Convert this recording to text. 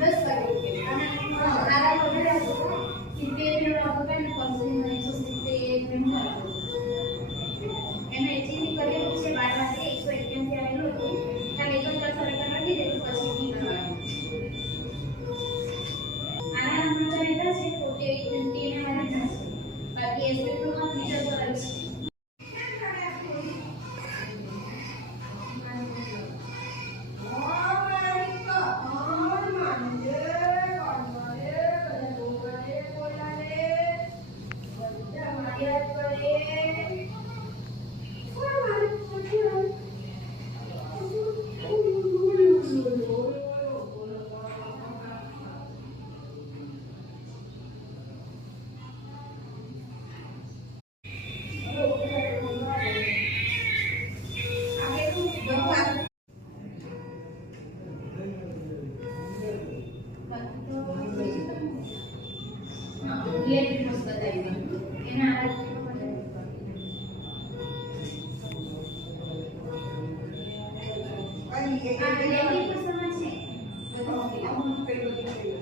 10 વાગે આરા વધારે હતો 70 મિનિટ હતો ને પંચમી 170 મિનિટ હતો એને એચીની કરેલું છે 12 વાગે 181 આવેલું હતું ખાલી એક જ સરકાર નથી દેતું પછી ઠીક થવાનું આના નંબર એટલા છે 48 ને મારા છે બાકી એસપી નું મીટર પર છે Ini